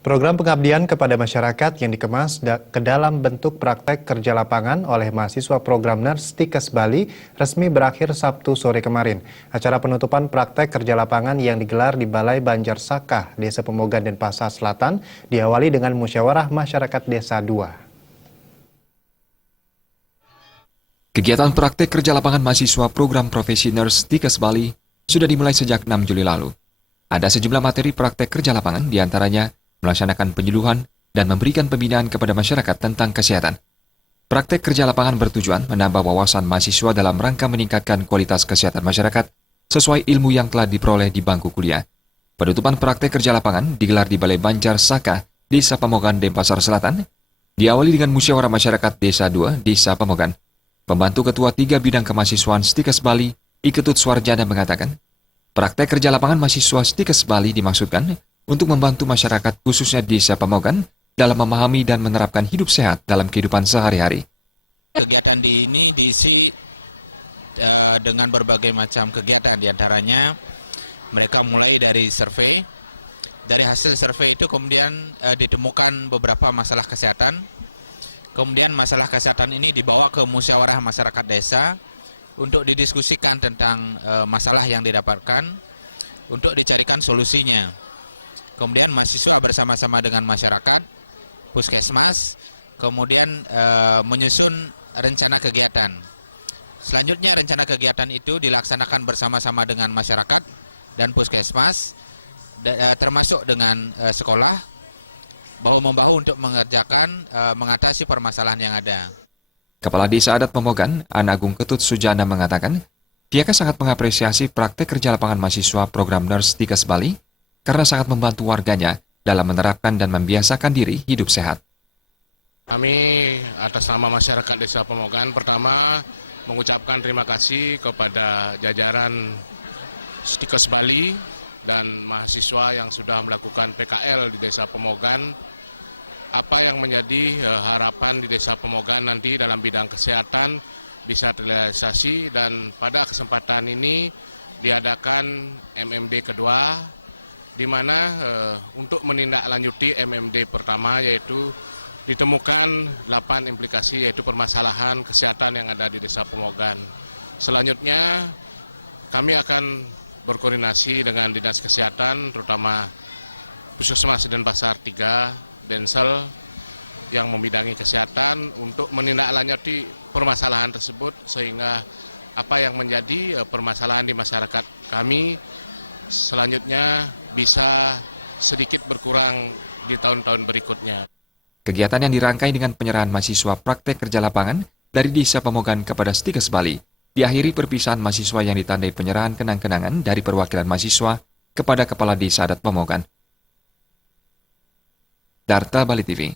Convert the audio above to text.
Program pengabdian kepada masyarakat yang dikemas ke dalam bentuk praktek kerja lapangan oleh mahasiswa program Ners Tikes Bali resmi berakhir Sabtu sore kemarin. Acara penutupan praktek kerja lapangan yang digelar di Balai Banjar Sakah, Desa Pemogan, Denpasar Selatan diawali dengan musyawarah masyarakat Desa 2. Kegiatan praktek kerja lapangan mahasiswa program profesi Ners Tikes Bali sudah dimulai sejak 6 Juli lalu. Ada sejumlah materi praktek kerja lapangan, diantaranya melaksanakan penyuluhan dan memberikan pembinaan kepada masyarakat tentang kesehatan. Praktek kerja lapangan bertujuan menambah wawasan mahasiswa dalam rangka meningkatkan kualitas kesehatan masyarakat sesuai ilmu yang telah diperoleh di bangku kuliah. Penutupan praktek kerja lapangan digelar di Balai Banjar Sakah, Desa Pemogan, Denpasar Selatan, diawali dengan musyawarah masyarakat Desa 2, Desa Pemogan. Pembantu Ketua 3 Bidang Kemahasiswaan Tikes Bali, Iketut Suarjana mengatakan, praktek kerja lapangan mahasiswa Tikes Bali dimaksudkan untuk membantu masyarakat khususnya Desa Pemogan dalam memahami dan menerapkan hidup sehat dalam kehidupan sehari-hari. Kegiatan ini diisi dengan berbagai macam kegiatan, diantaranya mereka mulai dari survei. Dari hasil survei itu kemudian ditemukan beberapa masalah kesehatan. Kemudian masalah kesehatan ini dibawa ke musyawarah masyarakat desa untuk didiskusikan tentang masalah yang didapatkan untuk dicarikan solusinya. Kemudian mahasiswa bersama-sama dengan masyarakat, puskesmas, kemudian menyusun rencana kegiatan. Selanjutnya rencana kegiatan itu dilaksanakan bersama-sama dengan masyarakat dan puskesmas, termasuk dengan sekolah, bahu-membahu untuk mengatasi permasalahan yang ada. Kepala Desa Adat Pemogan, Anagung Ketut Sujana mengatakan, pihaknya sangat mengapresiasi praktek kerja lapangan mahasiswa program Ners Tikes Bali karena sangat membantu warganya dalam menerapkan dan membiasakan diri hidup sehat. Kami atas nama masyarakat Desa Pemogan pertama mengucapkan terima kasih kepada jajaran Tikes Bali dan mahasiswa yang sudah melakukan PKL di Desa Pemogan. Apa yang menjadi harapan di Desa Pemogan nanti dalam bidang kesehatan bisa terrealisasi, dan pada kesempatan ini diadakan MMD kedua, di mana untuk menindaklanjuti MMD pertama yaitu ditemukan 8 implikasi yaitu permasalahan kesehatan yang ada di Desa Pemogan. Selanjutnya kami akan berkoordinasi dengan Dinas Kesehatan terutama Puskesmas Denpasar 3, Densel yang membidangi kesehatan untuk menindaklanjuti permasalahan tersebut sehingga apa yang menjadi permasalahan di masyarakat kami selanjutnya bisa sedikit berkurang di tahun-tahun berikutnya. Kegiatan yang dirangkai dengan penyerahan mahasiswa praktek kerja lapangan dari Desa Pemogan kepada Tikes Bali diakhiri perpisahan mahasiswa yang ditandai penyerahan kenang-kenangan dari perwakilan mahasiswa kepada Kepala Desa Adat Pemogan. Darta Bali TV.